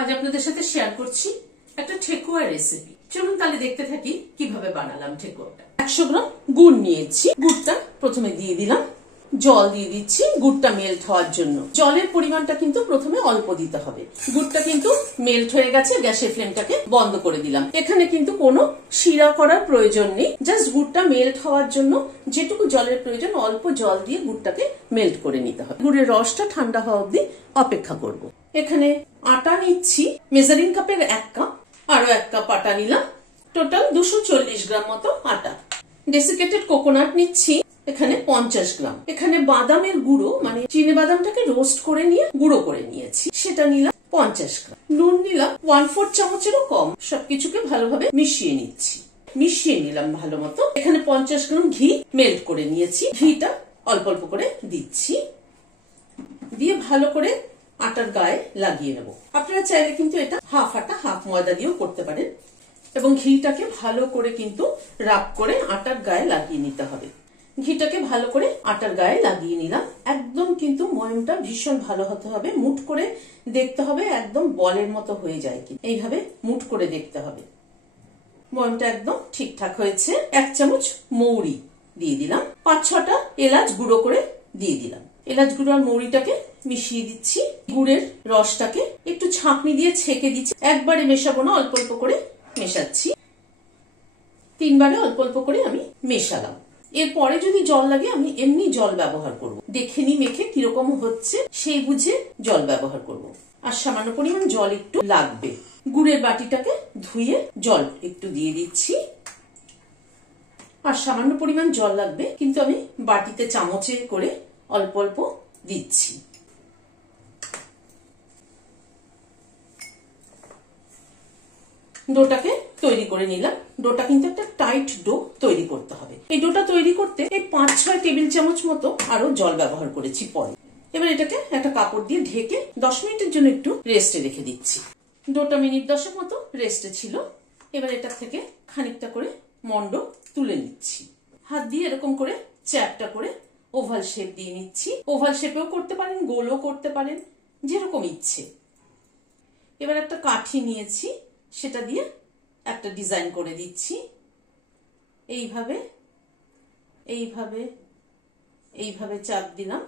আজ আপনাদের সাথে শেয়ার করছি একটা ঠেকুয়ার রেসিপি। চলুন তাহলে দেখতে থাকি কিভাবে বানালাম ঠেকুয়াটা। 100 গ্রাম গুড় নিয়েছি। গুড়টা প্রথমে দিয়ে দিলাম, জল দিয়ে দিচ্ছি গুড়টা মেল্ট হওয়ার জন্য। জলের পরিমাণটা কিন্তু প্রথমে অল্প দিতে হবে। গুড়টা কিন্তু মেল্ট হয়ে গেছে, গ্যাসের ফ্লেমটাকে বন্ধ করে দিলাম। এখানে কিন্তু কোনো শিরা করার প্রয়োজন নেই, জাস্ট গুড়টা মেল্ট হওয়ার জন্য যেটুকু জলের প্রয়োজন অল্প জল দিয়ে গুড়টাকে মেল্ট করে নিতে হবে। গুড়ের রসটা ঠান্ডা হওয়া অবধি অপেক্ষা করব। এখানে আটা নিচ্ছি, মেজারিং কাপের 1 কাপ, আরো 1 কাপ আটা নিলাম, টোটাল 240 গ্রাম মতো আটা। ডেসিকেটেড কোকোনাট নিচ্ছি এখানে 50 গ্রাম। এখানে বাদামের গুঁড়ো মানে চিনে বাদামটাকে রোস্ট করে নিয়ে গুঁড়ো করে নিয়েছি, সেটা নিলাম 50 গ্রাম। নুন নিলাম 1/4 চামচেরও কম। সবকিছুকে ভালোভাবে মিশিয়ে নিচ্ছি। মিশিয়ে নিলাম ভালো মতো। এখানে 50 গ্রাম ঘি মেল্ট করে নিয়েছি, ঘিটা অল্প অল্প করে দিচ্ছি, দিয়ে ভালো করে আটার গায়ে লাগিয়ে নেব। আপনারা চাইলে কিন্তু এটা হাফ আটা হাফ ময়দা দিয়েও করতে পারেন। এবং ঘিটাকে ভালো করে কিন্তু রাব করে আটার গায়ে লাগিয়ে নিতে হবে। ঘিটাকে ভালো করে আটার গায়ে লাগিয়ে নিলাম। একদম কিন্তু ময়মটা ভীষণ ভালো হতে হবে, মুঠ করে দেখতে হবে, একদম বলের মতো হয়ে যায় কি এইভাবে মুঠ করে দেখতে হবে। ময়মটা একদম ঠিকঠাক হয়েছে। 1 চামচ মৌরি দিয়ে দিলাম, 5-6টা এলাচ গুঁড়ো করে দিয়ে দিলাম। এলাচ গুঁড়ো আর মৌরিটাকে মিশিয়ে দিচ্ছি। গুড়ের রসটাকে একটু ছাঁকনি দিয়ে ছেঁকে দিচ্ছি। একবারে মেশাবো না, অল্প অল্প করে মেশাচ্ছি। 3 বারে অল্প অল্প করে আমি মেশালাম। এরপরে যদি জল লাগে আমি এমনি জল ব্যবহার করব। দেখে নি মেখে কিরকম হচ্ছে সেই বুঝে জল ব্যবহার করব। আর সামান্য পরিমাণ জল একটু লাগবে। গুড়ের বাটিটাকে ধুয়ে জল একটু দিয়ে দিচ্ছি। আর সামান্য পরিমাণ জল লাগবে, কিন্তু আমি বাটিতে চামচে করে অল্প অল্প দিচ্ছি। ডোটাকে তৈরি করে নিলাম। ডোটা কিন্তু একটা টাইট ডো তৈরি করতে হবে। এই ডোটা তৈরি করতে এই 5-6 টেবিল চামচ মতো আরো জল ব্যবহার করেছি পরে। এবার এটাকে একটা কাপড় দিয়ে ঢেকে 10 মিনিটের জন্য একটু রেস্টে রেখে দিচ্ছি। ডোটা মিনিট 10 মতো রেস্টে ছিল। এবার এটা থেকে খানিকটা করে মন্ড তুলে নিচ্ছি। হাত দিয়ে এরকম করে চ্যাপটা করে ওভাল শেপ দিয়ে নিচ্ছি। ওভাল শেপেও করতে পারেন, গোলও করতে পারেন, যেরকম ইচ্ছে। এবার একটা কাঠি নিয়েছি, সেটা দিয়ে একটা ডিজাইন করে দিচ্ছি। এইভাবে এইভাবে এইভাবে চাপ দিলাম,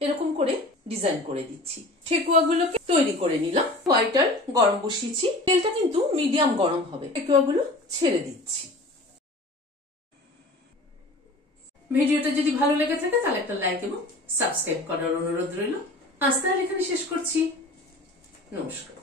এরকম করে ডিজাইন করে দিচ্ছি। ঠেকুয়াগুলোকে তৈরি করে নিলাম। হোয়াইট অয়েল গরম বসিয়েছি, তেলটা কিন্তু মিডিয়াম গরম হবে। ঠেকুয়াগুলো ছেড়ে দিচ্ছি। ভিডিওটা যদি ভালো লেগে থাকে তাহলে একটা লাইক এবং সাবস্ক্রাইব করার অনুরোধ রইল। আজ তাহলে এখানে শেষ করছি। নমস্কার।